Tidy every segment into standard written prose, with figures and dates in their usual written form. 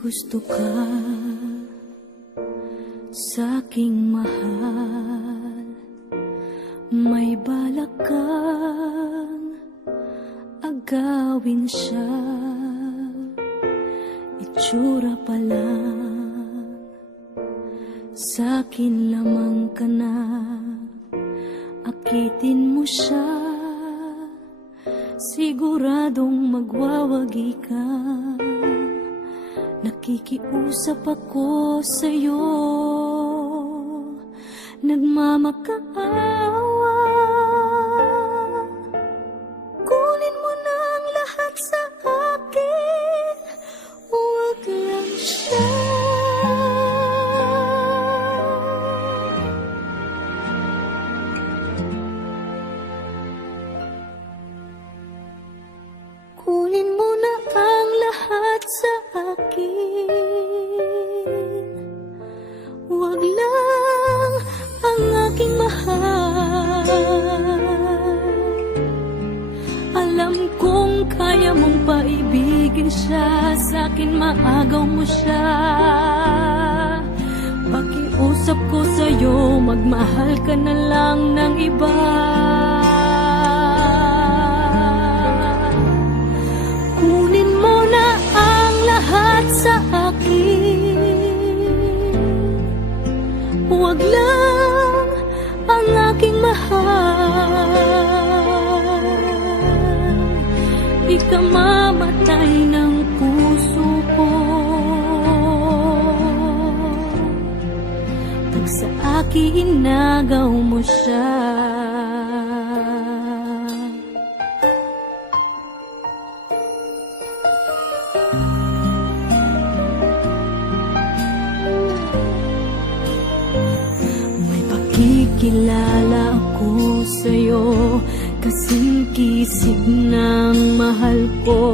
gusto ka sa'king mahal, may balak kang agawin siya. Itsura pa lang, sa'kin lamang ka na. Akitin mo siya, siguradong magwawagi ka. Nakikiusap ako sa'yo, nagmamakaawa. Kunin mo na ang lahat sa akin, huwag lang siya. Kunin mo na ang lahat sa akin, huwag lang ang aking mahal. Alam kong kaya mong paibigin siya, sa'kin maagaw mo siya. Pakiusap ko sa'yo, magmahal ka na lang ng iba. Kunin mo na ang lahat sa akin, huwag lang ang aking mahal. Ikamamatay ng puso ko pag sa akin inagaw mo siya. Kikilala ako sa'yo, kasing kisig ng mahal ko.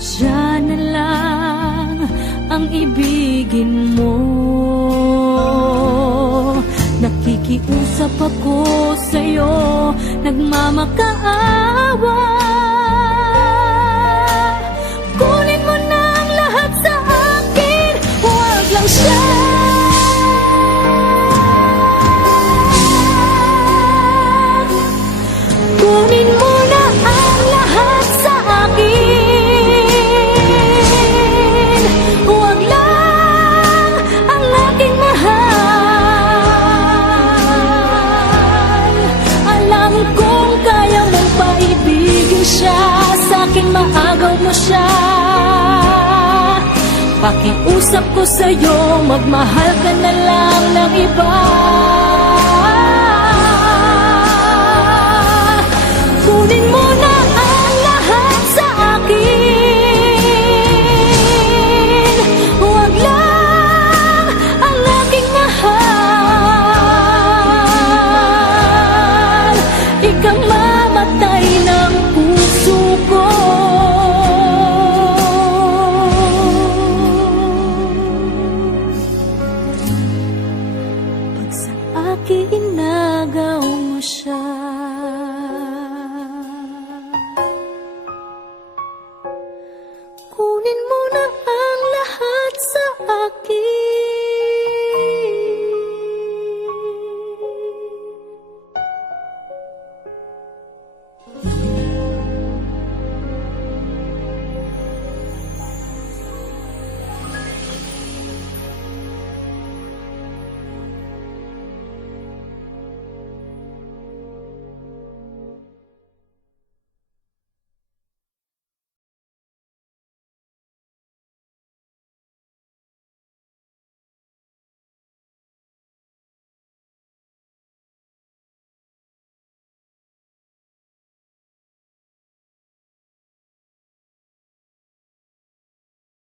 Siya na lang ang ibigin mo. Nakikiusap ako sa'yo, nagmamakaawa. Kunin mo na ang lahat sa akin, huwag lang siya. Kunin mo na ang lahat sa akin, huwag lang ang aking mahal. Alam kong kaya mong paibigin siya, sa'kin maagaw mo siya. Pakiusap ko sa'yo, magmahal ka na lang ng iba. Kunin mo na ang lahat sa akin, huwag lang ang aking mahal. Ikamamatay ng puso ko pag sa akin inagaw mo siya.